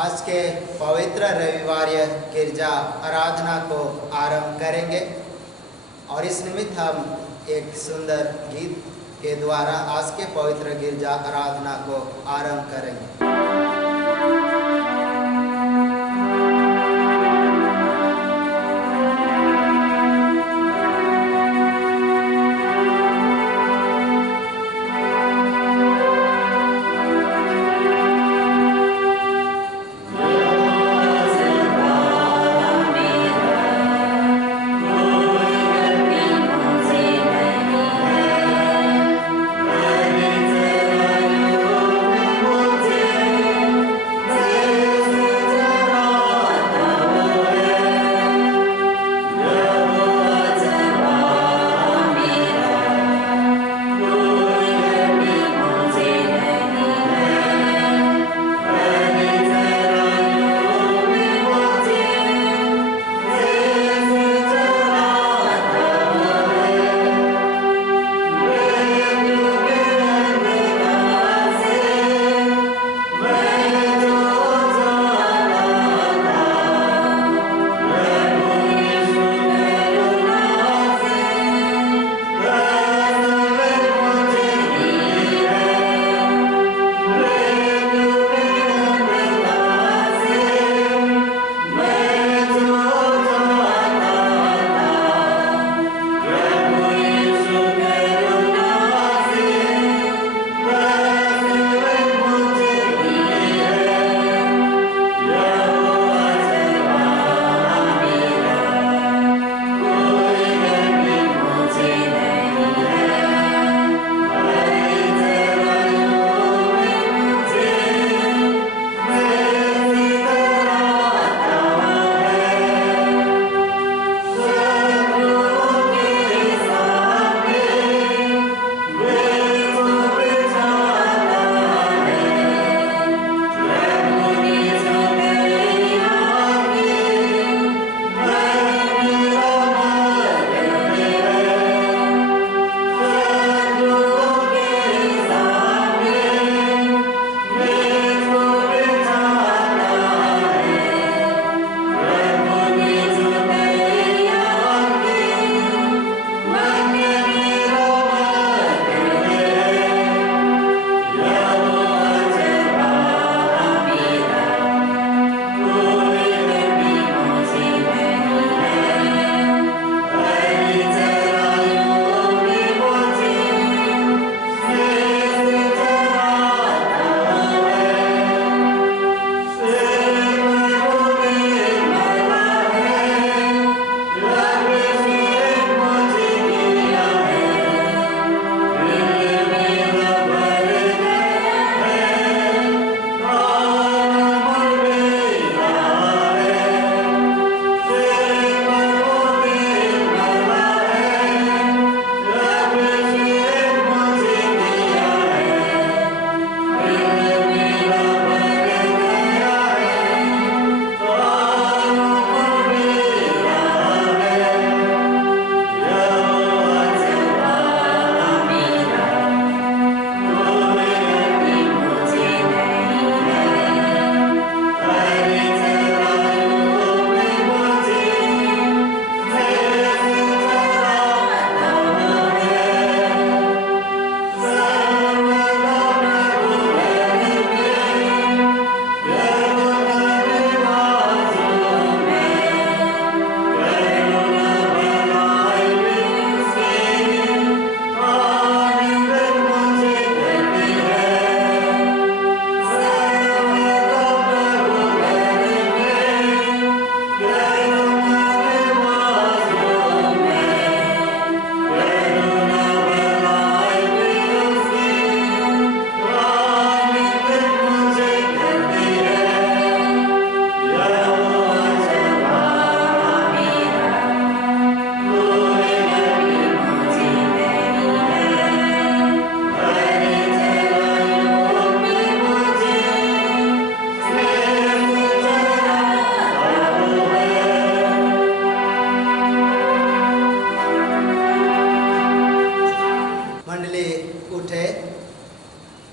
आज के पवित्र रविवार्य गिरजा आराधना को आरंभ करेंगे और इस निमित्त हम एक सुंदर गीत के द्वारा आज के पवित्र गिरजा आराधना को आरंभ करेंगे।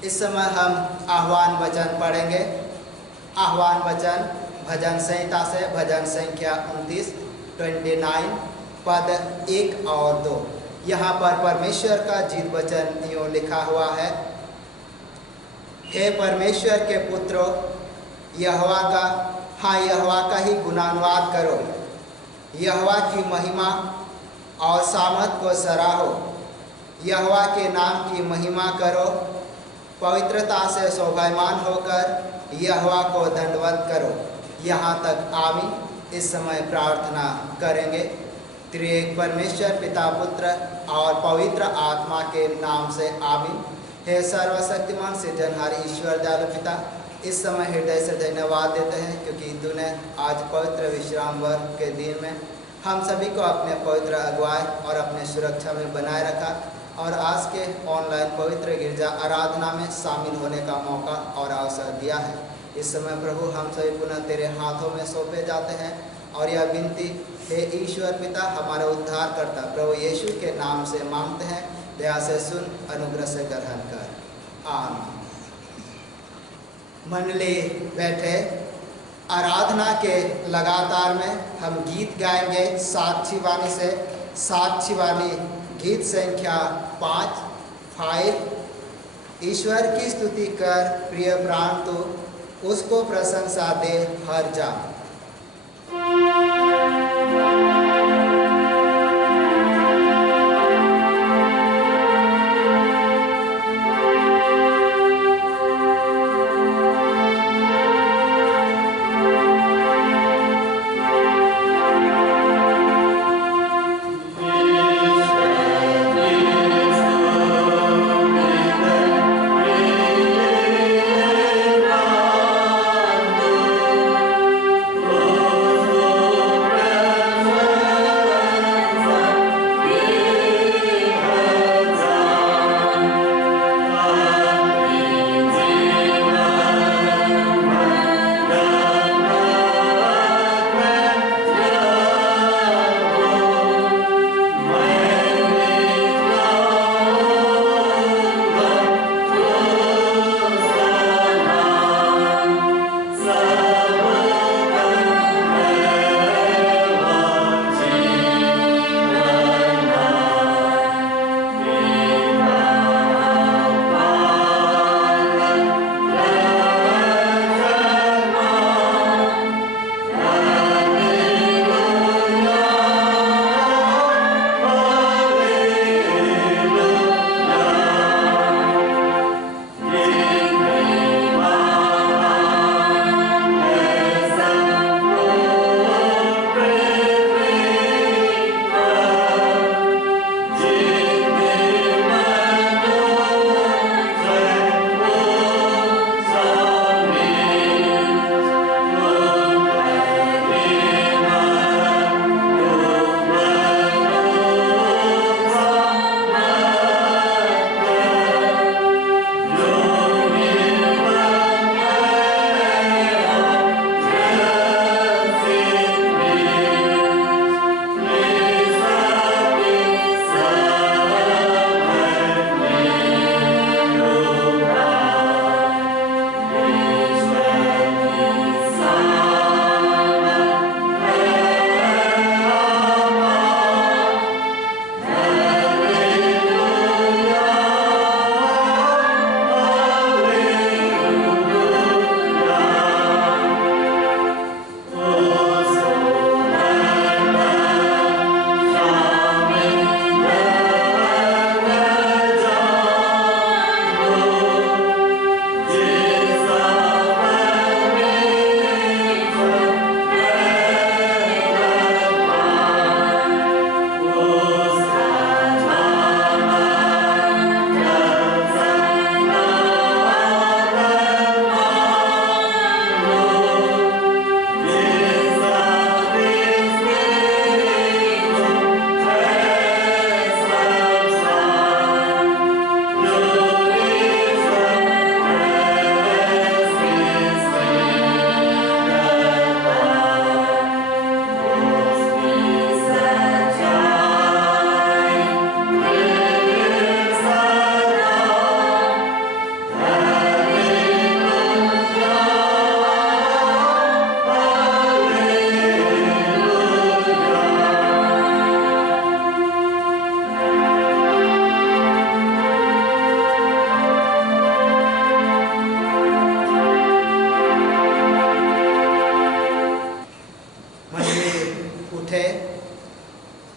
इस समय हम आह्वान वचन पढ़ेंगे। आह्वान वचन भजन संहिता से भजन संख्या 29 पद 1 और 2। यहाँ पर परमेश्वर का जीव वचन यूँ लिखा हुआ है, हे परमेश्वर के पुत्रों, यहोवा का ही गुणानुवाद करो, यहोवा की महिमा और सामर्थ को सराहो, यहोवा के नाम की महिमा करो, पवित्रता से शोभायमान होकर यहोवा को दंडवत करो। यहाँ तक आमीन। इस समय प्रार्थना करेंगे। त्रिएक परमेश्वर पिता पुत्र और पवित्र आत्मा के नाम से आमीन। हे सर्वशक्तिमान सिद्धनहारी ईश्वर दयालु पिता, इस समय हृदय से धन्यवाद देते हैं क्योंकि तूने आज पवित्र विश्राम वर्ग के दिन में हम सभी को अपने पवित्र अगुवाई और अपने सुरक्षा में बनाए रखा और आज के ऑनलाइन पवित्र गिरजा आराधना में शामिल होने का मौका और अवसर दिया है। इस समय प्रभु हम सभी पुनः तेरे हाथों में सौंपे जाते हैं और यह विनती हे ईश्वर पिता हमारे उद्धार करता प्रभु यीशु के नाम से मांगते हैं। दया से सुन, अनुग्रह से ग्रहण कर। आमीन। मंडली बैठे। आराधना के लगातार में हम गीत गाएंगे साक्षी वाणी से। साक्षी वाणी गीत संख्या 5। ईश्वर की स्तुति कर प्रिय प्राण तू, उसको प्रशंसा दे हर जा।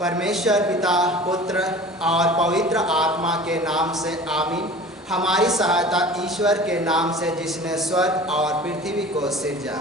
परमेश्वर पिता, पुत्र और पवित्र आत्मा के नाम से आमीन। हमारी सहायता ईश्वर के नाम से जिसने स्वर्ग और पृथ्वी को सिरजा।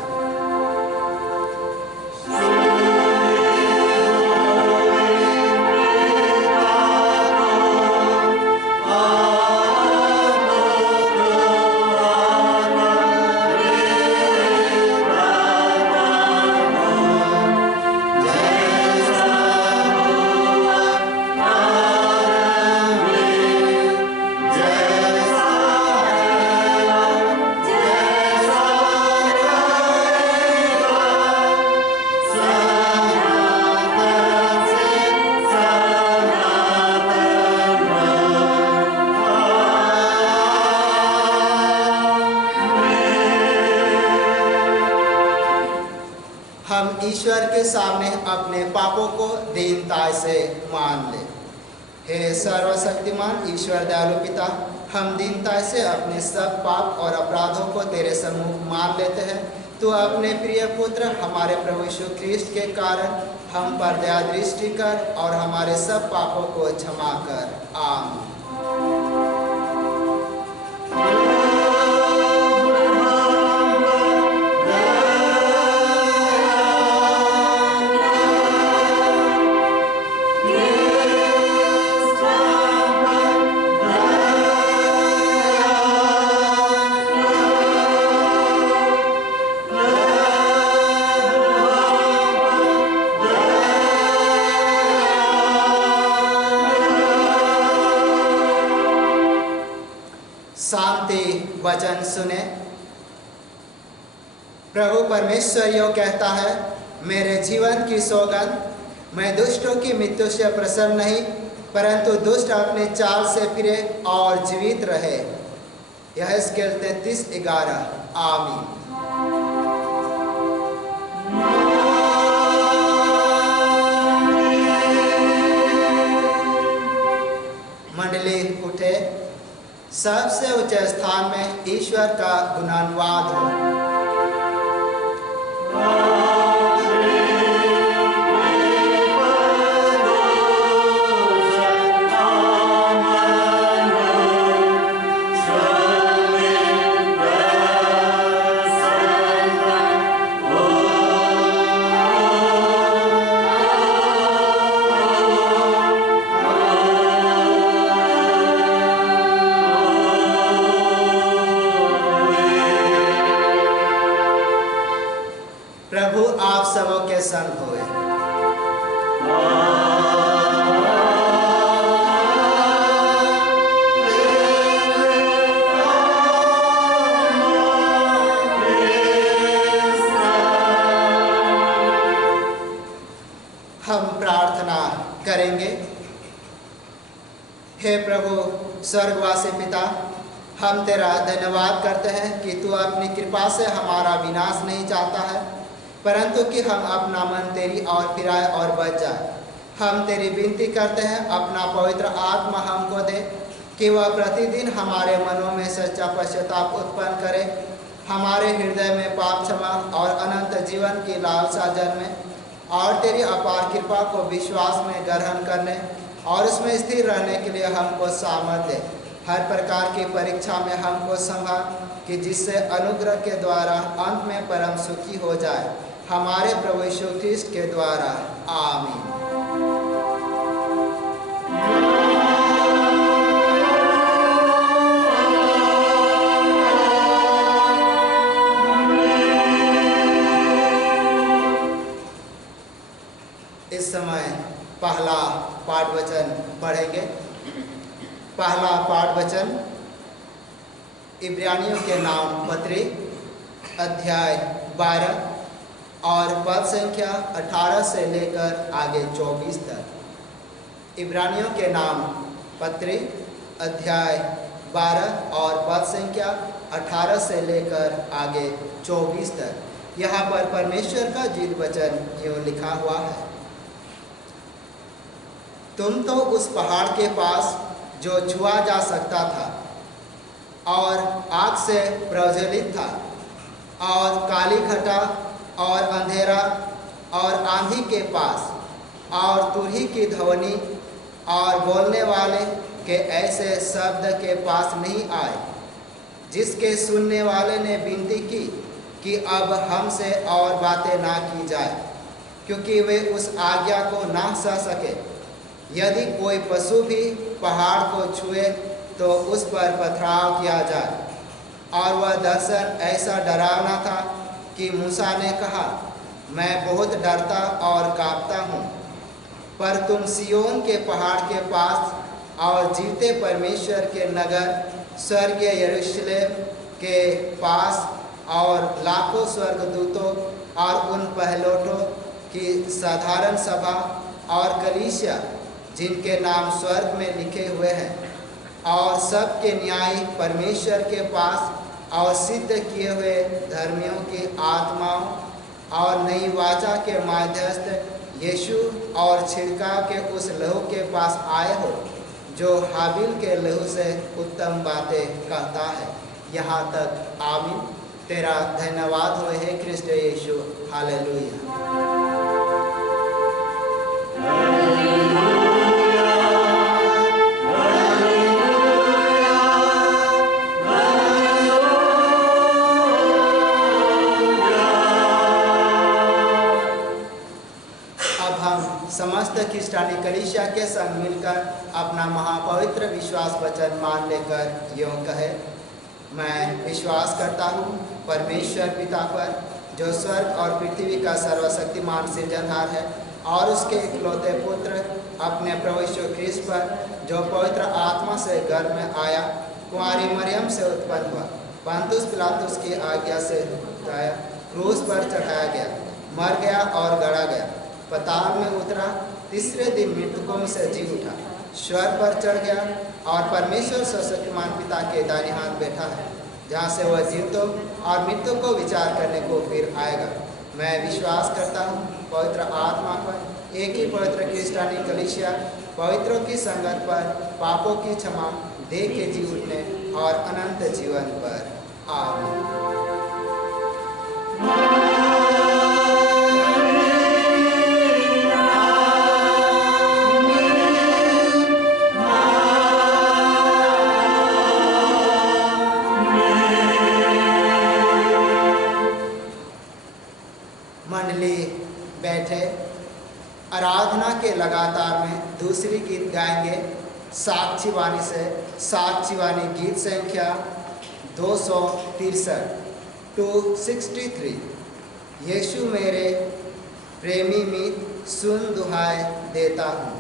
ईश्वर के सामने अपने पापों को दीनता से मान ले। हे सर्वशक्तिमान ईश्वर दयालु पिता, हम दीनता से अपने सब पाप और अपराधों को तेरे सम्मुख मान लेते हैं। तू अपने प्रिय पुत्र हमारे प्रभु यीशु ख्रीष्ट के कारण हम पर दया दृष्टि कर और हमारे सब पापों को क्षमा कर। आमीन। शांति वचन सुने। प्रभु परमेश्वर यो कहता है, मेरे जीवन की सौगंध, मैं दुष्टों की मृत्यु से प्रसन्न नहीं, परंतु दुष्ट अपने चाल से फिरे और जीवित रहे। यह यहेजकेल 33:11। आमीन। मंडली उठे, सबसे ऊंचे स्थान में ईश्वर का गुणानुवाद हो। प्रभु आप सबों के संग होए। हम प्रार्थना करेंगे। हे प्रभु स्वर्गवासी पिता, हम तेरा धन्यवाद करते हैं कि तू अपनी कृपा से हमारा विनाश नहीं चाहता है, परंतु कि हम अपना मन तेरी ओर फिराए और बच जाए। हम तेरी विनती करते हैं, अपना पवित्र आत्मा हमको दे कि वह प्रतिदिन हमारे मनों में सच्चा पश्चाताप उत्पन्न करे, हमारे हृदय में पाप क्षमा और अनंत जीवन की लालसा जन्मे, और तेरी अपार कृपा को विश्वास में ग्रहण करने और उसमें स्थिर रहने के लिए हमको सामर्थ्य दे। हर प्रकार की परीक्षा में हमको संभाल कि जिससे अनुग्रह के द्वारा अंत में परम सुखी हो जाए, हमारे प्रभु यीशु ख्रीष्ट के द्वारा। आमीन। इस समय पहला पाठ वचन पढ़ेंगे। पहला पाठ वचन इब्रानियों के नाम पत्री अध्याय 12 और पद संख्या 18 से लेकर आगे 24 तक। इब्रानियों के नाम पत्री अध्याय 12 और पद संख्या 18 से लेकर आगे 24 तक। यहाँ पर परमेश्वर का जीवित वचन यूँ लिखा हुआ है, तुम तो उस पहाड़ के पास जो छुआ जा सकता था और आग से प्रज्वलित था, और काली घटा और अंधेरा और आंधी के पास और तुरही की ध्वनि और बोलने वाले के ऐसे शब्द के पास नहीं आए, जिसके सुनने वाले ने विनती की कि अब हमसे और बातें ना की जाए, क्योंकि वे उस आज्ञा को ना सह सके। यदि कोई पशु भी पहाड़ को छुए तो उस पर पथराव किया जाए। और वह दर्शन ऐसा डरावना था कि मूसा ने कहा, मैं बहुत डरता और कांपता हूँ। पर तुम सिय्योन के पहाड़ के पास और जीते परमेश्वर के नगर स्वर्गीय यरूशलेम के पास और लाखों स्वर्गदूतों और उन पहलोठों की साधारण सभा और कलीसिया जिनके नाम स्वर्ग में लिखे हुए हैं, और सबके न्यायी परमेश्वर के पास और सिद्ध किए हुए धर्मियों की आत्माओं और नई वाचा के मध्यस्थ यीशु और छिड़काव के उस लहू के पास आए हो, जो हाबिल के लहू से उत्तम बातें कहता है, यहाँ तक। आमीन। तेरा धन्यवाद हो हे कृष्ण यीशु। हालेलुया। समस्त ख्रिस्तानी कलीसिया के संग मिलकर अपना महापवित्र विश्वास वचन मान लेकर यों कहे, मैं विश्वास करता हूँ परमेश्वर पिता पर, जो स्वर्ग और पृथ्वी का सर्वशक्तिमान सृजनहार है, और उसके इकलौते पुत्र अपने प्रभु यीशु ख्रीस्त पर, जो पवित्र आत्मा से गर्भ में आया, कुंवारी मरियम से उत्पन्न हुआ, पंतुस पिलातुस की आज्ञा से उठाया, क्रूस पर चढ़ाया गया, मर गया और गड़ा गया, पाताल में उतरा, तीसरे दिन मृतकों से जी उठा, स्वर्ग पर चढ़ गया और परमेश्वर सर्वशक्तिमान पिता के दाहिने हाथ बैठा है, जहाँ से वह जीवतों और मृतकों को विचार करने को फिर आएगा। मैं विश्वास करता हूँ पवित्र आत्मा पर, एक ही पवित्र ख्रिस्तानी कलीसिया, पवित्रों की संगत पर, पापों की क्षमा, देह के जी उठने और अनंत जीवन पर। आमीन। आराधना के लगातार में दूसरी गीत गाएंगे, साक्षी वाणी से। साक्षी वाणी गीत संख्या 263 263। यीशु मेरे प्रेमी मीत, सुन दुहाई देता हूँ।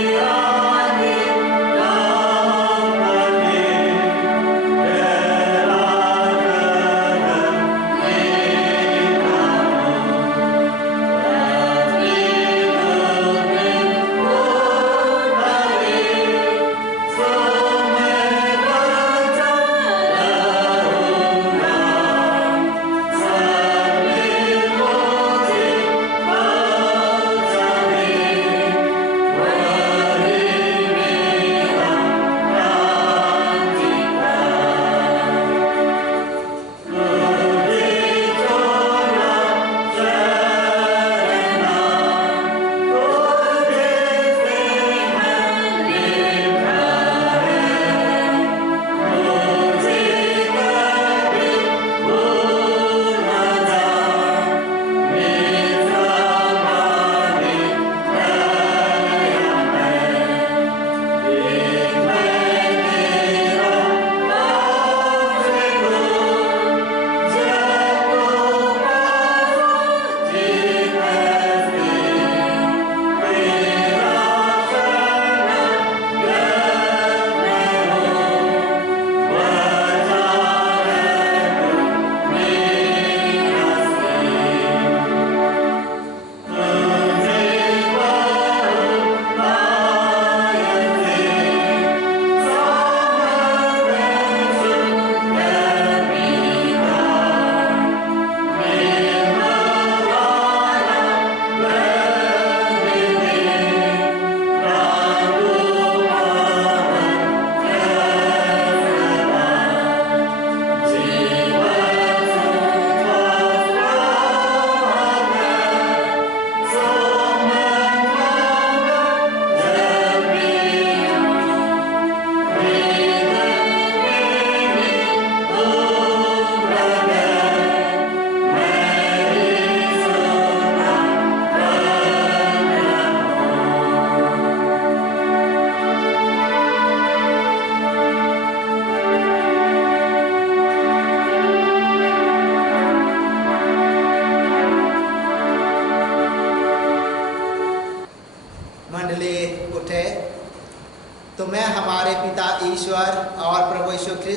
Alleluia,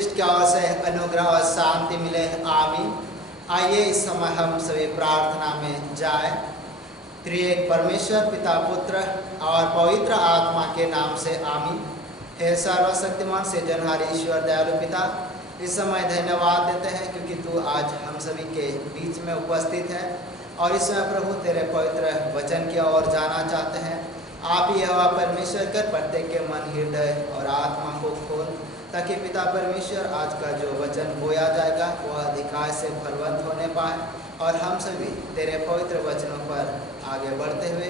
ख्रिस्ट की ओर से अनुग्रह और शांति मिले, आमीन। आइए इस समय हम सभी प्रार्थना में जाएं। त्रिएक परमेश्वर पिता, पुत्र और पवित्र आत्मा के नाम से आमीन। हे सर्वशक्तिमान से जनहारी ईश्वर दयालु पिता, इस समय धन्यवाद देते हैं क्योंकि तू आज हम सभी के बीच में उपस्थित है और इस समय प्रभु तेरे पवित्र वचन की ओर जाना चाहते हैं। आप ही हवा परमेश्वर कर प्रत्येक के मन, हृदय और आत्मा को खोल, ताकि पिता परमेश्वर आज का जो वचन बोया जाएगा वह अधिकार से फलवंत होने पाए और हम सभी तेरे पवित्र वचनों पर आगे बढ़ते हुए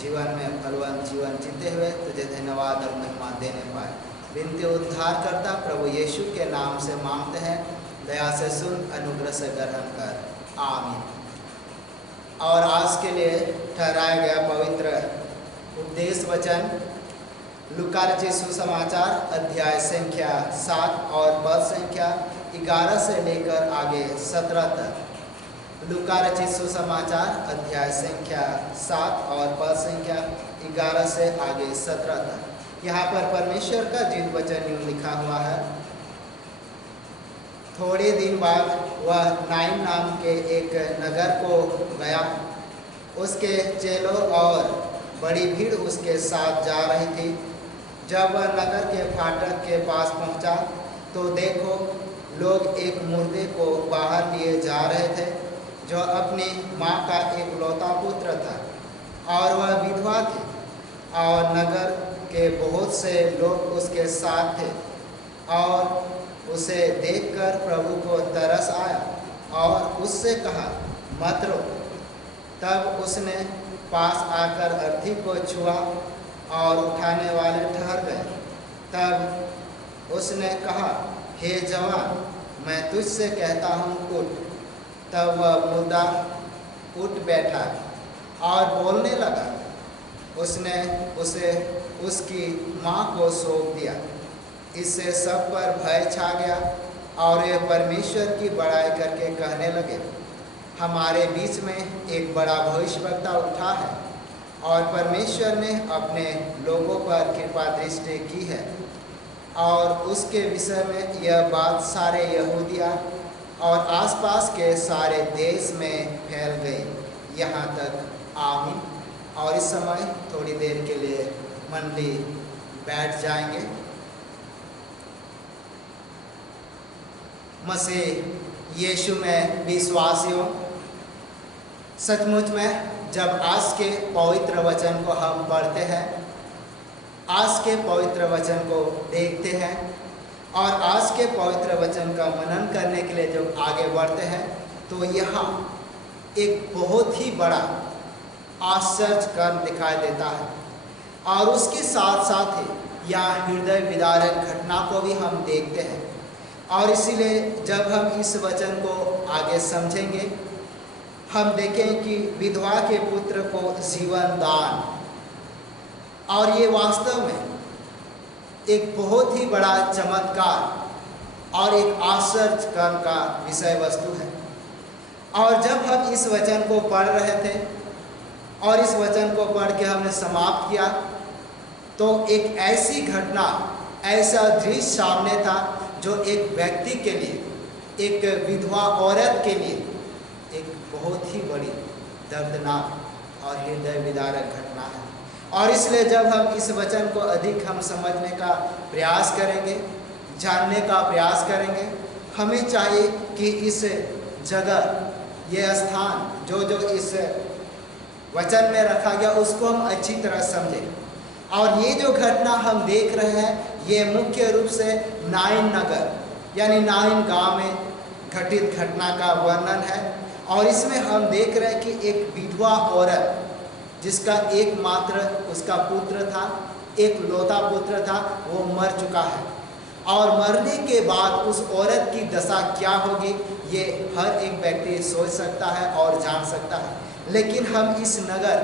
जीवन में फलवंत जीवन जीते हुए तुझे धन्यवाद और महिमा देने पाए। विनती उद्धार करता प्रभु यीशु के नाम से मांगते हैं, दया से सुन, अनुग्रह से ग्रहण कर, आमीन। और आज के लिए ठहराया गया पवित्र उपदेश वचन लूका रचित सुसमाचार अध्याय संख्या 7 और पद संख्या 11 से लेकर आगे 17 तक। लूका रचित सुसमाचार अध्याय संख्या 7 और पद संख्या 11 से आगे 17 तक। यहाँ पर परमेश्वर का जीवित वचन यूँ लिखा हुआ है। थोड़े दिन बाद वह नाइन नाम के एक नगर को गया। उसके चेलों और बड़ी भीड़ उसके साथ जा रही थी। जब वह नगर के फाटक के पास पहुंचा तो देखो, लोग एक मुर्दे को बाहर लिए जा रहे थे, जो अपनी माँ का एक लौता पुत्र था और वह विधवा थी। और नगर के बहुत से लोग उसके साथ थे और उसे देखकर प्रभु को तरस आया और उससे कहा, मत रो। तब उसने पास आकर अर्थी को छुआ और उठाने वाले ठहर गए। तब उसने कहा, हे जवान, मैं तुझसे कहता हूँ, उठ। तब वह मुर्दा उठ बैठा और बोलने लगा। उसने उसे उसकी माँ को सौंप दिया। इससे सब पर भय छा गया और वे परमेश्वर की बड़ाई करके कहने लगे, हमारे बीच में एक बड़ा भविष्यवक्ता उठा है और परमेश्वर ने अपने लोगों पर कृपा दृष्टि की है। और उसके विषय में यह बात सारे यहूदिया और आसपास के सारे देश में फैल गई, यहाँ तक, आमीन। और इस समय थोड़ी देर के लिए मंडली बैठ जाएंगे। मसीह यीशु में विश्वासियों, सचमुच में जब आज के पवित्र वचन को हम पढ़ते हैं, आज के पवित्र वचन को देखते हैं और आज के पवित्र वचन का मनन करने के लिए जब आगे बढ़ते हैं, तो यहाँ एक बहुत ही बड़ा आश्चर्य कर्म दिखाई देता है। और उसके साथ साथ ही यहाँ हृदय विदारक घटना को भी हम देखते हैं। और इसीलिए जब हम इस वचन को आगे समझेंगे, हम देखें कि विधवा के पुत्र को जीवन दान, और ये वास्तव में एक बहुत ही बड़ा चमत्कार और एक आश्चर्य कर्म का विषय वस्तु है। और जब हम इस वचन को पढ़ रहे थे और इस वचन को पढ़ के हमने समाप्त किया, तो एक ऐसी घटना, ऐसा दृश्य सामने था जो एक व्यक्ति के लिए, एक विधवा औरत के लिए एक बहुत ही बड़ी दर्दनाक और हृदय विदारक घटना है। और इसलिए जब हम इस वचन को अधिक हम समझने का प्रयास करेंगे, जानने का प्रयास करेंगे, हमें चाहिए कि इस जगह, ये स्थान जो जो इस वचन में रखा गया, उसको हम अच्छी तरह समझें। और ये जो घटना हम देख रहे हैं, ये मुख्य रूप से नाइन नगर यानी नाइन गांव में घटित घटना का वर्णन है। और इसमें हम देख रहे हैं कि एक विधवा औरत, जिसका एकमात्र उसका पुत्र था, एक लौता पुत्र था, वो मर चुका है। और मरने के बाद उस औरत की दशा क्या होगी, ये हर एक व्यक्ति सोच सकता है और जान सकता है। लेकिन हम इस नगर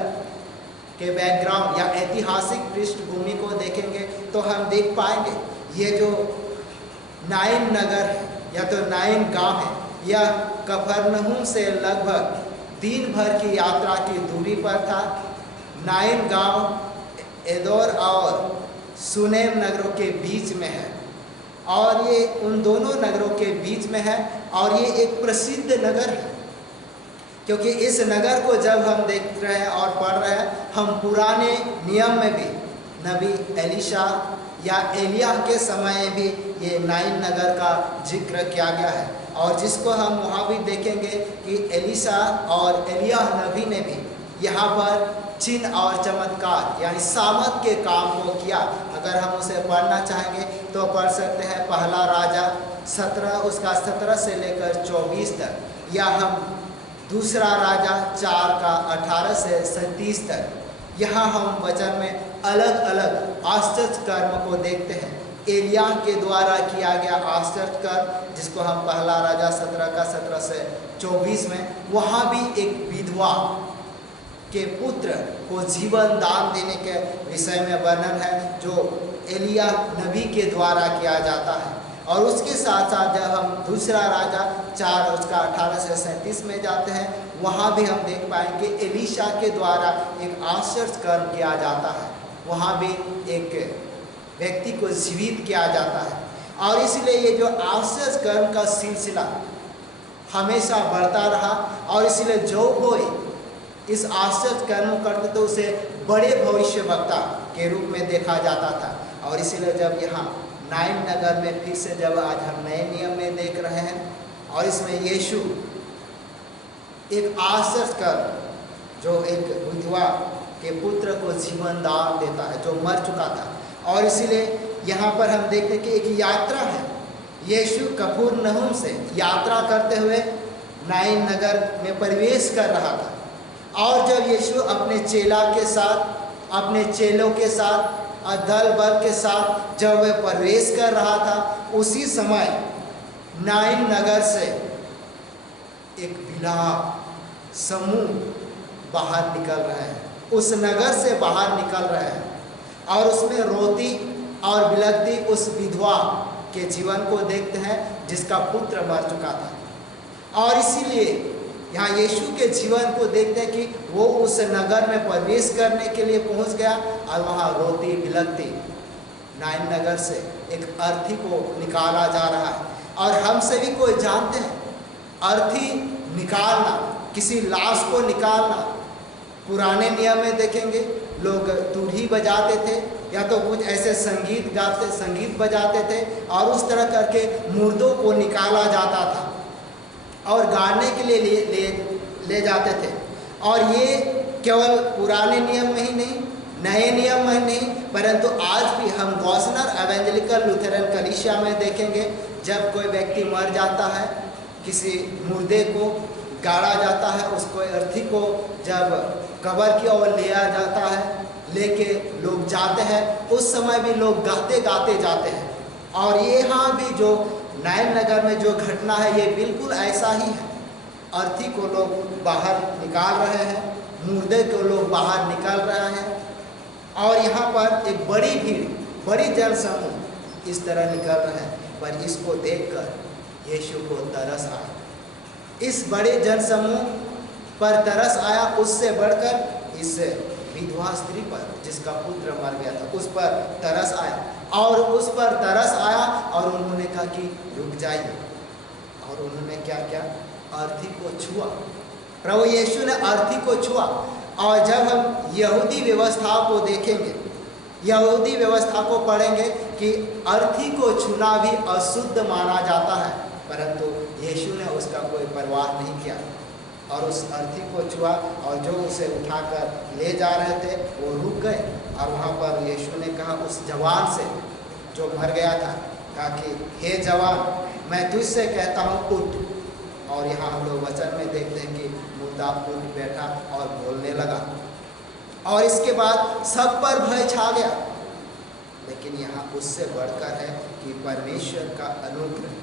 के बैकग्राउंड या ऐतिहासिक पृष्ठभूमि को देखेंगे तो हम देख पाएंगे ये जो नाइन नगर है या तो नाइन गांव है, यह कफरनहूम से लगभग दिन भर की यात्रा की दूरी पर था। नाइन गांव एदोर और सुनेम नगरों के बीच में है। और ये उन दोनों नगरों के बीच में है और ये एक प्रसिद्ध नगर है, क्योंकि इस नगर को जब हम देख रहे हैं और पढ़ रहे हैं, हम पुराने नियम में भी नबी एलीशा या एलिय्याह के समय में भी ये नाइन नगर का जिक्र किया गया है। और जिसको हम वहाँ भी देखेंगे कि एलीशा और एलिय्याह नबी ने भी यहाँ पर चिन्ह और चमत्कार यानी सामर्थ के काम को किया। अगर हम उसे पढ़ना चाहेंगे तो पढ़ सकते हैं पहला राजा 17 उसका 17 से लेकर 24 तक, या हम दूसरा राजा 4 का 18 से 37 तक। यहाँ हम वचन में अलग अलग आश्चर्य कर्म को देखते हैं। एलिय्याह के द्वारा किया गया आश्चर्य कर्म, जिसको हम पहला राजा 17 का 17 से 24 में, वहाँ भी एक विधवा के पुत्र को जीवन दान देने के विषय में वर्णन है, जो एलिय्याह नबी के द्वारा किया जाता है। और उसके साथ साथ जब हम दूसरा राजा 4 उसका 18 से 37 में जाते हैं, वहाँ भी हम देख पाएंगे एलीशा के द्वारा एक आश्चर्य कर्म किया जाता है। वहाँ भी एक व्यक्ति को जीवित किया जाता है। और इसलिए ये जो आश्चर्य कर्म का सिलसिला हमेशा बढ़ता रहा, और इसलिए जो कोई इस आश्चर्य कर्म करते तो उसे बड़े भविष्यवक्ता के रूप में देखा जाता था। और इसीलिए जब यहाँ नाइन नगर में फिर से जब आज हम नए नियम में देख रहे हैं, और इसमें यीशु एक आश्चर्य कर्म जो एक विधवा के पुत्र को जीवन दान देता है जो मर चुका था। और इसीलिए यहाँ पर हम देखते हैं कि एक यात्रा है, यीशु कफरनहूम से यात्रा करते हुए नाइन नगर में प्रवेश कर रहा था। और जब यीशु अपने चेला के साथ, अपने चेलों के साथ, दल बल के साथ जब वह प्रवेश कर रहा था, उसी समय नाइन नगर से एक विलाप समूह बाहर निकल रहे हैं, उस नगर से बाहर निकल रहे हैं, और उसमें रोती और बिलखती उस विधवा के जीवन को देखते हैं जिसका पुत्र मर चुका था। और इसीलिए यहाँ यीशु के जीवन को देखते हैं कि वो उस नगर में प्रवेश करने के लिए पहुँच गया, और वहाँ रोती बिलखती नाइन नगर से एक अर्थी को निकाला जा रहा है। और हम सभी को जानते हैं, अर्थी निकालना, किसी लाश को निकालना, पुराने नियम में देखेंगे लोग तुरही बजाते थे या तो कुछ ऐसे संगीत बजाते थे, और उस तरह करके मुर्दों को निकाला जाता था और गाड़ने के लिए ले जाते थे। और ये केवल पुराने नियम में ही नहीं, नए नियम में नहीं, परंतु आज भी हम गॉसनर एवेंजलिकल लूथरन कलीसिया में देखेंगे, जब कोई व्यक्ति मर जाता है, किसी मुर्दे को गाड़ा जाता है, उसको अर्थी को जब कब्र की ओर लिया जाता है, लेके लोग जाते हैं, उस समय भी लोग गाते गाते जाते हैं। और यहाँ भी जो नाइन नगर में जो घटना है, ये बिल्कुल ऐसा ही है। अर्थी को लोग बाहर निकाल रहे हैं, मुर्दे को लोग बाहर निकाल रहे हैं, और यहाँ पर एक बड़ी भीड़, बड़ी जनसमूह इस तरह निकल रहे हैं। पर इसको देखकर यीशु को तरस आया, इस बड़े जनसमूह पर तरस आया, उससे बढ़कर इस विधवा स्त्री पर जिसका पुत्र मर गया था, उस पर तरस आया। और उस पर तरस आया और उन्होंने कहा कि रुक जाइए, और उन्होंने क्या किया, अर्थी को छुआ। प्रभु यीशु ने अर्थी को छुआ। और जब हम यहूदी व्यवस्था को देखेंगे, यहूदी व्यवस्था को पढ़ेंगे कि अर्थी को छूना भी अशुद्ध माना जाता है, परंतु यीशु ने उसका कोई परवाह नहीं किया और उस अर्थी को छुआ, और जो उसे उठाकर ले जा रहे थे वो रुक गए। और वहाँ पर यीशु ने कहा उस जवान से जो मर गया था, कहा कि हे जवान, मैं तुझसे कहता हूँ उठ। और यहाँ हम लोग वचन में देखते हैं कि मुर्दा उठ बैठा और बोलने लगा, और इसके बाद सब पर भय छा गया। लेकिन यहाँ उससे बढ़कर है कि परमेश्वर का अनुग्रह,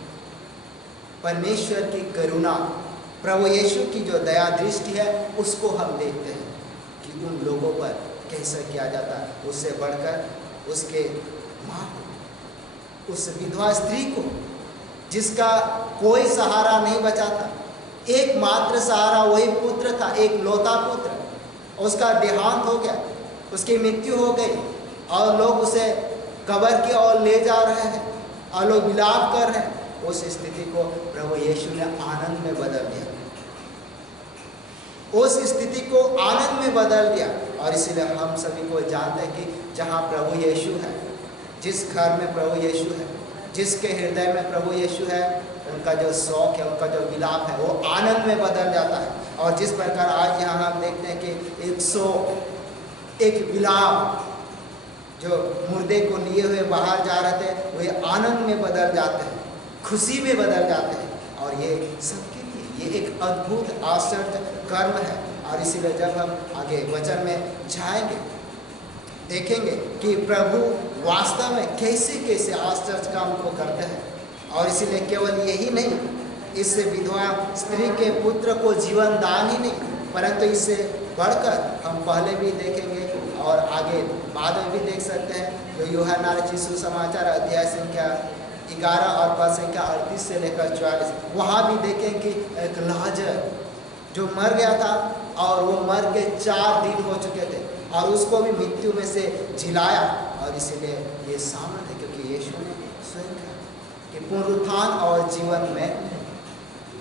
परमेश्वर की करुणा, प्रभु यीशु की जो दया दृष्टि है, उसको हम देखते हैं कि उन लोगों पर कैसे किया जाता है। उससे बढ़कर उसके माँ को, उस विधवा स्त्री को जिसका कोई सहारा नहीं बचा था, एकमात्र सहारा वही पुत्र था, एक लौता पुत्र, उसका देहांत हो गया, उसकी मृत्यु हो गई, और लोग उसे कब्र की ओर ले जा रहे हैं। और लोग विलाप कर रहे हैं, उस स्थिति को प्रभु यीशु ने आनंद में बदल दिया, उस स्थिति को आनंद में बदल दिया। और इसीलिए हम सभी को जानते हैं कि जहाँ प्रभु यीशु है, जिस घर में प्रभु यीशु है, जिसके हृदय में प्रभु यीशु है, उनका जो शौक है, उनका जो विलाप है, वो आनंद में बदल जाता है। और जिस प्रकार आज यहाँ हम देखते हैं कि 101 विलाप जो मुर्दे को लिए हुए बाहर जा रहे थे, वे आनंद में बदल जाते हैं, खुशी में बदल जाते हैं। और ये सबके लिए ये एक अद्भुत आश्चर्य कर्म है। और इसीलिए जब हम आगे वचन में जाएंगे, देखेंगे कि प्रभु वास्तव में कैसे कैसे आश्चर्य काम को करते हैं। और इसीलिए केवल यही नहीं, इससे विधवा स्त्री के पुत्र को जीवन दान ही नहीं, परंतु इससे बढ़कर हम पहले भी देखेंगे और आगे बाद में भी देख सकते हैं। जो यूहन्ना रचित सुसमाचार अध्याय संख्या 11 और पद संख्या 38 से लेकर 44, वहाँ भी देखें कि एक लाजर जो मर गया था और वो मर के 4 दिन हो चुके थे, और उसको भी मृत्यु में से जिलाया। और इसीलिए ये सामर्थ है, क्योंकि यीशु ने स्वयं कहा कि पुनरुत्थान और जीवन में।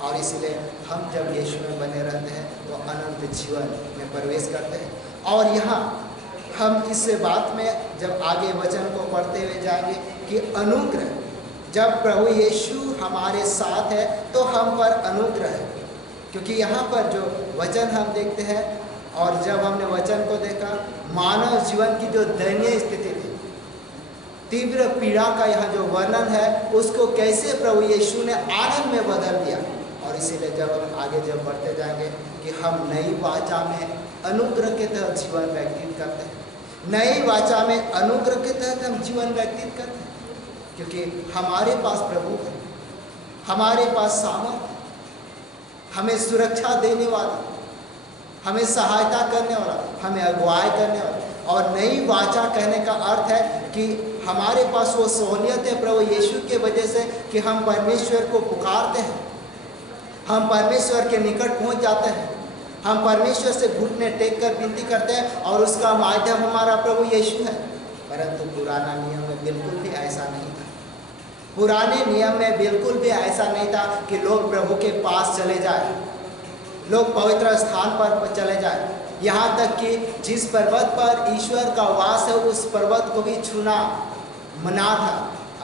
और इसीलिए हम जब यीशु में बने रहते हैं तो अनंत जीवन में प्रवेश करते हैं। और यहाँ हम इस बात में जब आगे वचन को पढ़ते हुए जाएंगे कि अनुग्रह, जब प्रभु यीशु हमारे साथ है तो हम पर अनुग्रह है। क्योंकि यहाँ पर जो वचन हम देखते हैं, और जब हमने वचन को देखा, मानव जीवन की जो दयनीय स्थिति थी, तीव्र पीड़ा का यहाँ जो वर्णन है, उसको कैसे प्रभु यीशु ने आनंद में बदल दिया। और इसीलिए जब हम आगे जब बढ़ते जाएंगे कि हम नई वाचा में अनुग्रह के तहत जीवन व्यतीत करते हैं, नई वाचा में अनुग्रह के तहत हम जीवन व्यतीत करते हैं, क्योंकि हमारे पास प्रभु है, हमारे पास सामर्थ, हमें सुरक्षा देने वाला, हमें सहायता करने वाला, हमें अगुवाई करने वाला। और नई वाचा कहने का अर्थ है कि हमारे पास वो सहूलियत है प्रभु यीशु के वजह से कि हम परमेश्वर को पुकारते हैं, हम परमेश्वर के निकट पहुंच जाते हैं, हम परमेश्वर से घुटने टेक कर विनती करते हैं, और उसका माध्यम हमारा प्रभु यीशु है। परंतु पुराना नियम में बिल्कुल भी ऐसा नहीं था। पुराने नियम में बिल्कुल भी ऐसा नहीं था कि लोग प्रभु के पास चले जाए, लोग पवित्र स्थान पर चले जाए। यहाँ तक कि जिस पर्वत पर ईश्वर का वास है, उस पर्वत को भी छूना मना था।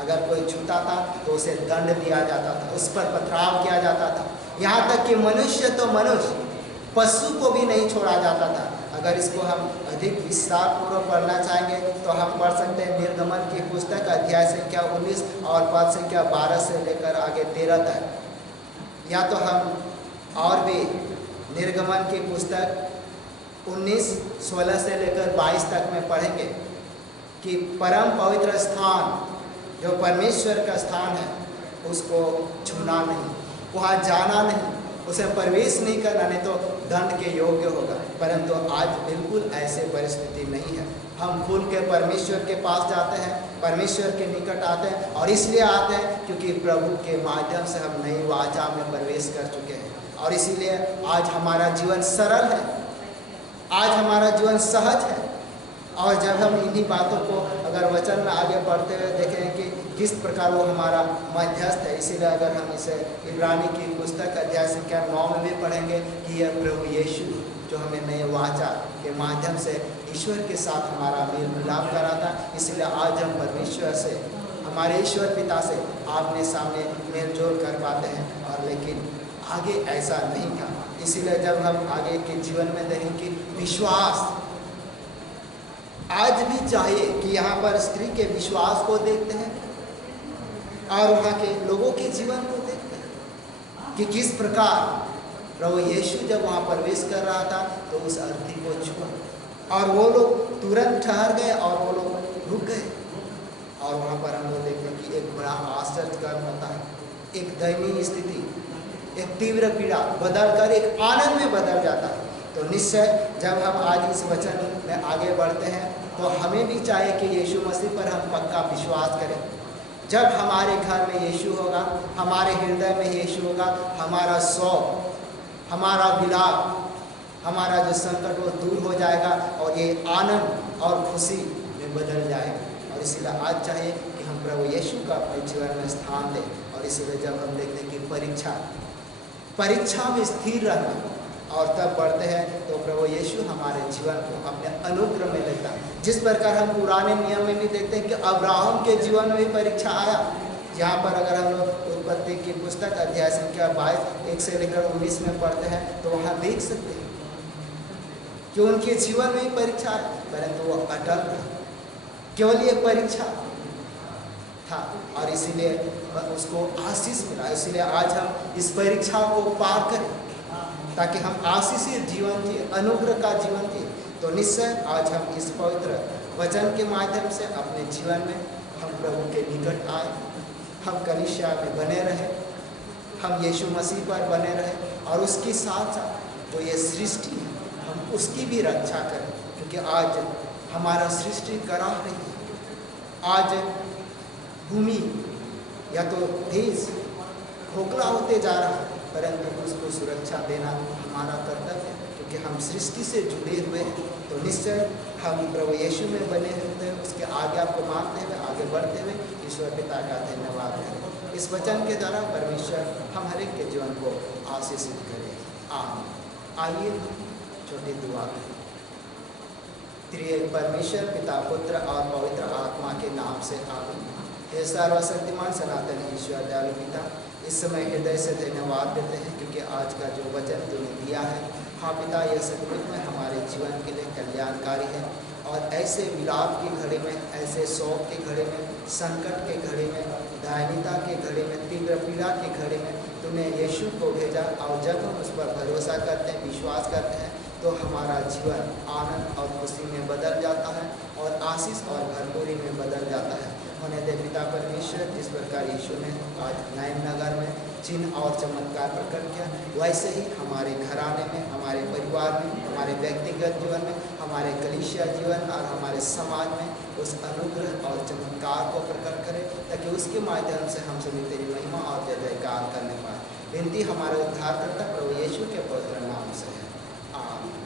अगर कोई छूता था तो उसे दंड दिया जाता था, उस पर पथराव किया जाता था। यहाँ तक कि मनुष्य तो मनुष्य, पशु को भी नहीं छोड़ा जाता था। अगर इसको हम अधिक विस्तार पूर्वक पढ़ना चाहेंगे तो हम पढ़ सकते हैं निर्गमन की पुस्तक अध्याय संख्या 19 और पद संख्या 12 से लेकर आगे 13 तक। या तो हम और भी निर्गमन की पुस्तक 19:16 से लेकर 22 तक में पढ़ेंगे कि परम पवित्र स्थान जो परमेश्वर का स्थान है, उसको छूना नहीं, वहाँ जाना नहीं, उसे प्रवेश नहीं करना, नहीं तो दंड के योग्य होगा। परंतु आज बिल्कुल ऐसे परिस्थिति नहीं है। हम खुल के परमेश्वर के पास जाते हैं, परमेश्वर के निकट आते हैं, और इसलिए आते हैं क्योंकि प्रभु के माध्यम से हम नई वाचा में प्रवेश कर चुके हैं। और इसीलिए आज हमारा जीवन सरल है, आज हमारा जीवन सहज है। और जब हम इन्हीं बातों को अगर वचन में आगे बढ़ते हुए देखें कि किस प्रकार वो हमारा मध्यस्थ है, इसीलिए अगर हम इसे इब्रानी की पुस्तक अध्याय संख्या 9 में भी पढ़ेंगे कि यह प्रभु यीशु जो हमें नए वाचा के माध्यम से ईश्वर के साथ हमारा मेल मिलाप कराता। इसलिए आज हम परमेश्वर से, हमारे ईश्वर पिता से आमने सामने मेल जोल कर पाते हैं। और लेकिन आगे ऐसा नहीं था। इसीलिए जब हम आगे के जीवन में देखें कि विश्वास आज भी चाहिए, कि यहाँ पर स्त्री के विश्वास को देखते हैं और वहाँ के लोगों के जीवन को देखते हैं कि किस प्रकार प्रभु यीशु जब वहाँ प्रवेश कर रहा था तो उस अर्थी को छुआ और वो लोग तुरंत ठहर गए और वो लोग रुक गए। और वहाँ पर हम लोग देखते हैं कि एक बड़ा आश्चर्य कर्म होता है, एक दयनीय स्थिति, एक तीव्र पीड़ा बदल कर एक आनंद में बदल जाता है। तो निश्चय जब हम आज इस वचन में आगे बढ़ते हैं तो हमें भी चाहिए कि यीशु मसीह पर हम पक्का विश्वास करें। जब हमारे घर में यीशु होगा, हमारे हृदय में यीशु होगा, हमारा शौक, हमारा विलाप, हमारा जो संकट वो दूर हो जाएगा और ये आनंद और खुशी में बदल जाएगा। और इसीलिए आज चाहिए कि हम प्रभु यीशु का अपने जीवन में स्थान दें। और इसलिए जब हम देखते हैं कि परीक्षा में स्थिर रहना और तब बढ़ते हैं, तो प्रभु यीशु हमारे जीवन को अपने अनुग्रह में लेता है। जिस प्रकार हम पुराने नियम में भी देखते हैं कि अब्राहम के जीवन में भी परीक्षा आया, जहाँ पर अगर हम लोग उत्पत्ति की पुस्तक अध्याय संख्या 22 1 से लेकर 19 में पढ़ते हैं, तो वहाँ देख सकते हैं कि उनके जीवन में ही परीक्षा है, परंतु वो अटल था। केवल ये परीक्षा था और इसीलिए उसको आशीष मिला। इसीलिए आज हम इस परीक्षा को पार करें ताकि हम आशीषित जीवन जिए, अनुग्रह का जीवन जिए। तो निश्चय आज हम इस पवित्र वचन के माध्यम से अपने जीवन में हम प्रभु के निकट आए, हम कलीसिया में बने रहे, हम यीशु मसीह पर बने रहे और उसके साथ साथ जो ये सृष्टि है हम उसकी भी रक्षा करें, क्योंकि आज हमारा सृष्टि करा रही है। आज भूमि या तो देश खोखला होते जा रहा है, परंतु उसको सुरक्षा देना हमारा कर्तव्य है, क्योंकि हम सृष्टि से जुड़े हुए हैं। तो निश्चय हम प्रभु यीशु में बने होते हैं, उसके आज्ञा को मानते हुए आगे बढ़ते हुए ईश्वर पिता का धन्यवाद करें। इस वचन के द्वारा परमेश्वर हम हर एक के जीवन को आशीषित करें। आमीन। आइए छोटी दुआ करें। त्रिएक परमेश्वर पिता, पुत्र और पवित्र आत्मा के नाम से आमीन। हे सर्वशक्तिमान सनातन ईश्वर दयालु पिता, इस समय हृदय से धन्यवाद देते हैं क्योंकि आज का जो वचन तूने दिया है, हाँ पिता, यह सचमुच में हमारे जीवन के लिए कल्याणकारी है। और ऐसे विलाप की घड़ी में, ऐसे शोक की घड़ी में, संकट के घड़ी में, दयनीयता की घड़ी में, तीव्र पीड़ा की घड़ी में तूने यीशु को भेजा। और जब हम उस पर भरोसा करते हैं, विश्वास करते हैं, तो हमारा जीवन आनंद और खुशी में बदल जाता है और आशीष और भरपूरी में बदल जाता है। होने दे पिता परमेश्वर, जिस प्रकार यीशु ने आज नयन नगर में चिन्ह और चमत्कार प्रकट किया, वैसे ही हमारे घराने में, हमारे परिवार में, हमारे व्यक्तिगत जीवन में, हमारे कलीसिया जीवन और हमारे समाज में उस अनुग्रह और चमत्कार को प्रकट करें, ताकि उसके माध्यम से हम सभी तेरी महिमा और जय जयकार करने पाए। विनती हमारे उद्धारकर्ता प्रभु यीशु के पवित्र नाम से है, आमीन।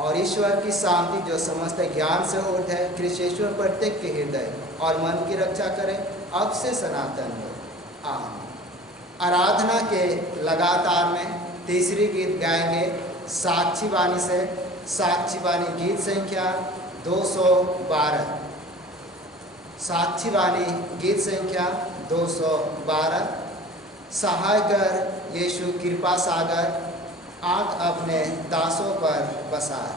और ईश्वर की शांति जो समस्त ज्ञान से ओट है, कृष्ण ईश्वर प्रत्येक के हृदय और मन की रक्षा करे, अब से सनातन हो, आमीन। आराधना के लगातार में तीसरी गीत गाएंगे साक्षी वाणी से। साक्षी वाणी गीत संख्या 212। साक्षी वाणी गीत संख्या 212। सहाय कर यीशु कृपा सागर, आँख अपने दासों पर बसाए।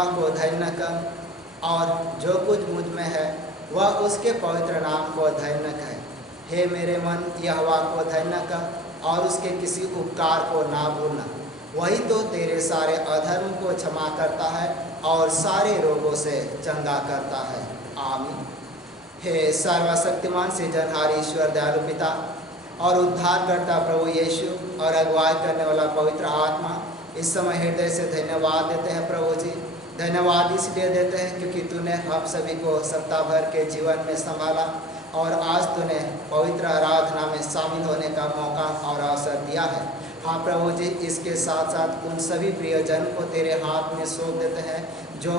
यहोवा को धन्य कर, और जो कुछ मुझ में है वह उसके पवित्र नाम को धन्य कहे। हे मेरे मन, यहोवा को धन्य कर और उसके किसी उपकार को ना भूलना। वही तो तेरे सारे अधर्म को क्षमा करता है और सारे रोगों से चंगा करता है। आमीन। हे सर्वशक्तिमान सृजनहार ईश्वर, दयालु पिता और उद्धारकर्ता प्रभु यीशु और अगुवाई करने वाला पवित्र आत्मा, इस समय हृदय से धन्यवाद देते हैं प्रभु जी। धन्यवाद इसलिए देते हैं क्योंकि तूने हम सभी को सप्ताह भर के जीवन में संभाला और आज तूने पवित्र आराधना में शामिल होने का मौका और अवसर दिया है। हाँ प्रभु जी, इसके साथ साथ उन सभी प्रियजन को तेरे हाथ में सौंप देते हैं जो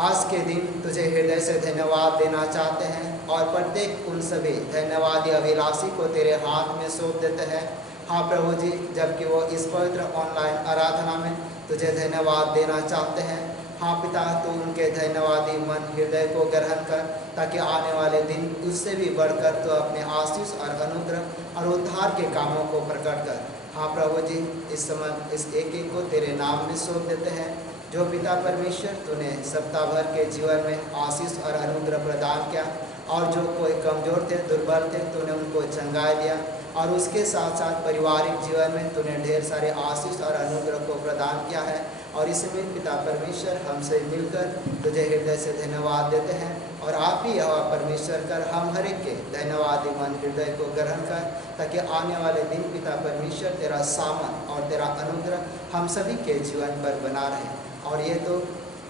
आज के दिन तुझे हृदय से धन्यवाद देना चाहते हैं, और प्रत्येक उन सभी धन्यवादी अभिलाषी को तेरे हाथ में सौंप देते हैं। हाँ प्रभु जी, जबकि वो इस पवित्र ऑनलाइन आराधना में तुझे धन्यवाद देना चाहते हैं। हाँ पिता, तू उनके धन्यवादी मन हृदय को ग्रहण कर, ताकि आने वाले दिन उससे भी बढ़कर तो अपने आशीष और अनुग्रह और उद्धार के कामों को प्रकट कर। हाँ प्रभु जी, इस समय इस एक एक को तेरे नाम में सौंप देते हैं। जो पिता परमेश्वर तूने सप्ताह भर के जीवन में आशीष और अनुग्रह प्रदान किया, और जो कोई कमज़ोर थे, दुर्बल थे, तूने उनको चंगाई दिया, और उसके साथ साथ पारिवारिक जीवन में तूने ढेर सारे आशीष और अनुग्रह को प्रदान किया है। और इसमें पिता परमेश्वर हमसे मिलकर तुझे हृदय से धन्यवाद देते हैं, और आप ही यहोवा परमेश्वर कर हम हर एक के धन्यवादी मन हृदय को ग्रहण कर, ताकि आने वाले दिन पिता परमेश्वर तेरा सामन और तेरा अनुग्रह हम सभी के जीवन पर बना रहे। और ये तो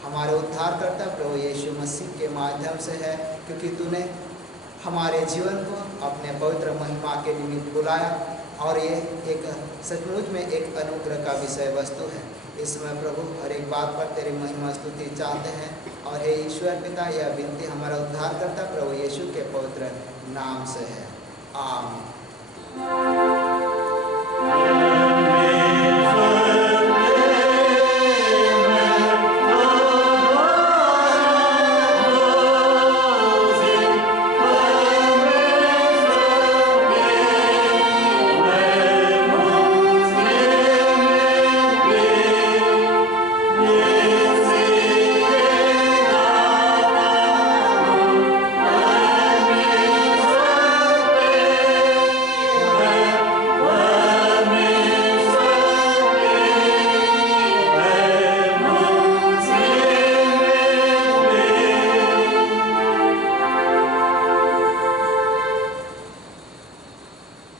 हमारे उद्धारकर्ता प्रभु यीशु मसीह के माध्यम से है, क्योंकि तूने हमारे जीवन को अपने पवित्र महिमा के निमित्त बुलाया, और ये एक सचमुच में एक अनुग्रह का विषय वस्तु है। इसमें प्रभु हर एक बात पर तेरी महिमा स्तुति चाहते हैं। और हे ईश्वर पिता, यह विनती हमारा उद्धारकर्ता प्रभु यीशु के पवित्र नाम से है। आमीन।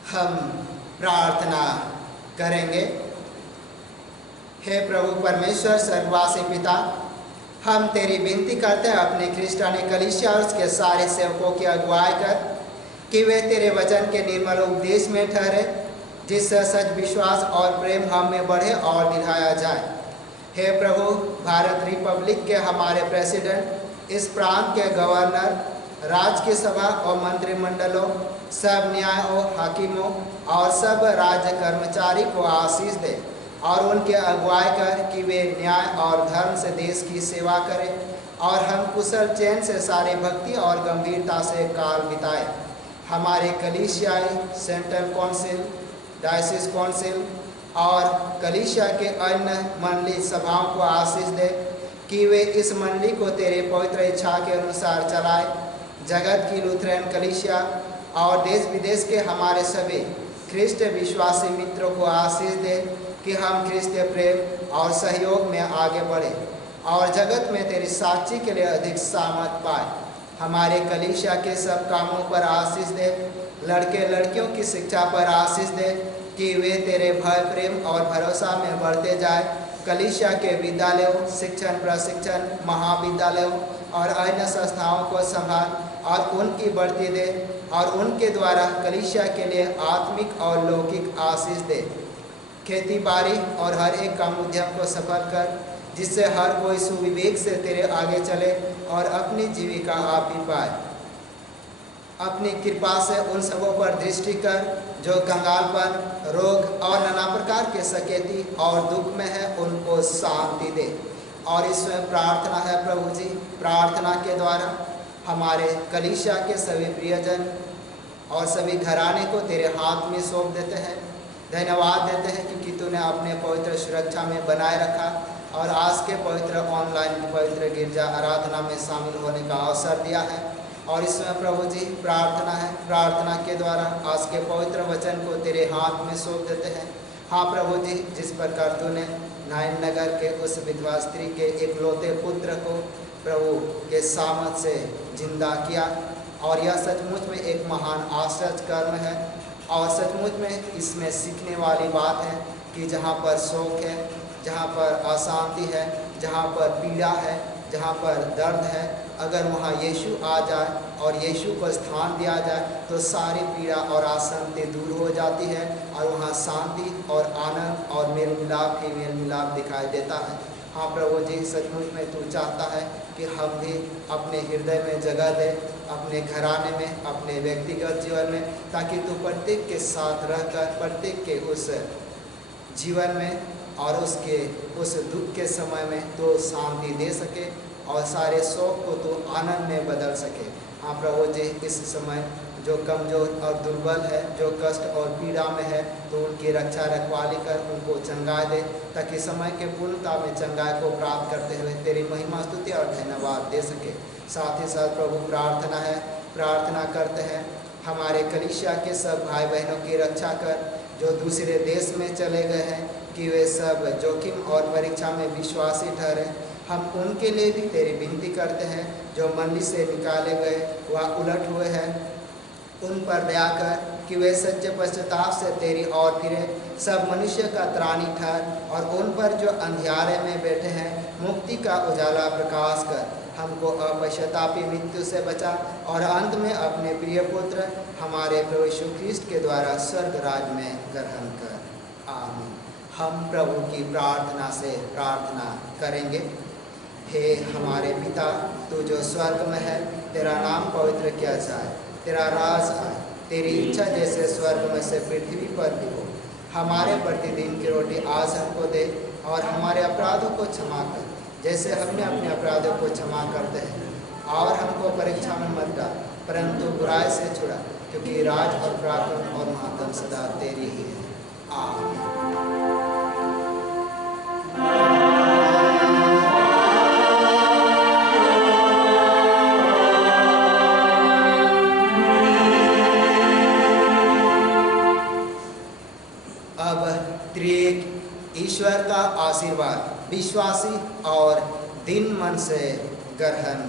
हम प्रार्थना करेंगे। हे प्रभु परमेश्वर सर्ववासी पिता, हम तेरी विनती करते हैं अपने क्रिस्टियानी कलीसिया और उसके सारे सेवकों की अगुवाई कर, कि वे तेरे वचन के निर्मल उपदेश में ठहरे, जिससे सच विश्वास और प्रेम हम में बढ़े और निभाया जाए। हे प्रभु, भारत रिपब्लिक के हमारे प्रेसिडेंट, इस प्रांत के गवर्नर, राज्य की सभा और मंत्रिमंडलों, सब न्याय और हाकिमों और सब राज्य कर्मचारी को आशीष दे, और उनके अगुवाई कर कि वे न्याय और धर्म से देश की सेवा करें, और हम कुशल चैन से सारे भक्ति और गंभीरता से काल बिताए। हमारे कलीसियाई, सेंट्रल काउंसिल, डायसिस काउंसिल और कलीसिया के अन्य मंडली सभाओं को आशीष दे, कि वे इस मंडली को तेरे पवित्र इच्छा के अनुसार चलाए। जगत की लूथरन कलीसिया और देश विदेश के हमारे सभी ख्रिस्त विश्वासी मित्रों को आशीष दे, कि हम ख्रिस्त प्रेम और सहयोग में आगे बढ़े और जगत में तेरी साक्षी के लिए अधिक सामर्थ पाए। हमारे कलीसिया के सब कामों पर आशीष दे, लड़के लड़कियों की शिक्षा पर आशीष दे, कि वे तेरे भय, प्रेम और भरोसा में बढ़ते जाए। कलीसिया के विद्यालयों, शिक्षण प्रशिक्षण महाविद्यालयों और अन्य संस्थाओं को संभाल और उनकी बढ़ती दे, और उनके द्वारा कलीसिया के लिए आत्मिक और लौकिक आशीष दे। खेती बाड़ी और हर एक काम उद्यम को सफल कर, जिससे हर कोई सुविवेक से तेरे आगे चले और अपनी जीविका आप ही पाए। अपनी कृपा से उन सबों पर दृष्टि कर जो कंगालपन, रोग और नाना प्रकार के सकेती और दुख में है, उनको शांति दे। और इसमें प्रार्थना है प्रभु जी, प्रार्थना के द्वारा हमारे कलीसिया के सभी प्रियजन और सभी घराने को तेरे हाथ में सौंप देते हैं। धन्यवाद देते हैं क्योंकि तूने अपने पवित्र सुरक्षा में बनाए रखा और आज के पवित्र ऑनलाइन पवित्र गिरजा आराधना में शामिल होने का अवसर दिया है। और इसमें प्रभु जी प्रार्थना के द्वारा आज के पवित्र वचन को तेरे हाथ में सौंप देते हैं। हाँ प्रभु जी, जिस प्रकार तूने नाइन नगर के उस विधवा स्त्री के इकलौते पुत्र को प्रभु के सामर्थ से जिंदा किया, और यह सचमुच में एक महान आश्चर्य कर्म है। और सचमुच में इसमें सीखने वाली बात है कि जहाँ पर शोक है, जहाँ पर अशांति है, जहाँ पर पीड़ा है, जहाँ पर दर्द है, अगर वहाँ यीशु आ जाए और यीशु को स्थान दिया जाए तो सारी पीड़ा और अशांति दूर हो जाती है, और वहाँ शांति और आनंद और मेल मिलाप ही मेल मिलाप दिखाई देता है। हाँ प्रभु जी, सचमुच में तू चाहता है कि हम भी अपने हृदय में जगह दे, अपने घराने में, अपने व्यक्तिगत जीवन में, ताकि तू प्रत्येक के साथ रहकर प्रत्येक के उस जीवन में और उसके उस दुख के समय में तो शांति दे सके और सारे शोक को तो आनंद में बदल सके। हाँ प्रभु जी, इस समय जो कमज़ोर और दुर्बल है, जो कष्ट और पीड़ा में है, तो उनकी रक्षा रखवाली कर उनको चंगाई दे, ताकि समय के पूर्णता में चंगाई को प्राप्त करते हुए तेरी महिमा स्तुति और धन्यवाद दे सके। साथ ही साथ प्रभु प्रार्थना करते हैं हमारे कलीसिया के सब भाई बहनों की रक्षा कर, जो दूसरे देश में चले गए हैं, कि वे सब जोखिम और परीक्षा में विश्वासी ठहरे। हम उनके लिए भी तेरी विनती करते हैं। जो मंदिर से निकाले गए व उलट हुए हैं, उन पर दया कर कि वे सच्चे पश्चाताप से तेरी ओर फिरे। सब मनुष्य का त्राणी ठहर, और उन पर जो अंधियारे में बैठे हैं मुक्ति का उजाला प्रकाश कर। हमको अपश्चातापी मृत्यु से बचा, और अंत में अपने प्रिय पुत्र हमारे प्रभु यीशु ख्रिस्ट के द्वारा स्वर्ग राज में ग्रहण कर। आमीन। हम प्रभु की प्रार्थना से प्रार्थना करेंगे। हे हमारे पिता, तू जो स्वर्ग में है, तेरा नाम पवित्र किया जाए, तेरा राज आए, तेरी इच्छा जैसे स्वर्ग में से पृथ्वी पर भी हो। हमारे प्रतिदिन की रोटी आज हमको दे, और हमारे अपराधों को क्षमा कर जैसे हमने अपने अपराधों को क्षमा करते हैं, और हमको परीक्षा में मत डाल, परंतु बुराई से छुड़ा, क्योंकि राज और पराक्रम और महात्म सदा तेरी ही है। आमीन। अब त्रिएक ईश्वर का आशीर्वाद विश्वासी और दिन मन से ग्रहण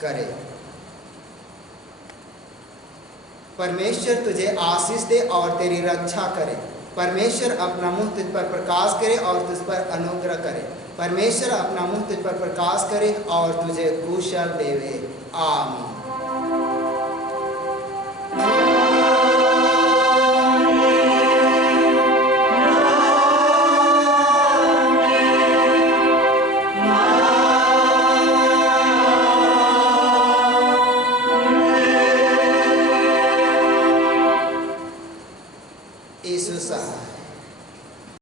करे। परमेश्वर तुझे आशीष दे और तेरी रक्षा करे। परमेश्वर अपना मुँह तुझ पर प्रकाश करे और तुझ पर अनुग्रह करे। परमेश्वर अपना मुँह तुझ पर प्रकाश करे और तुझे कुशल देवे। आमीन।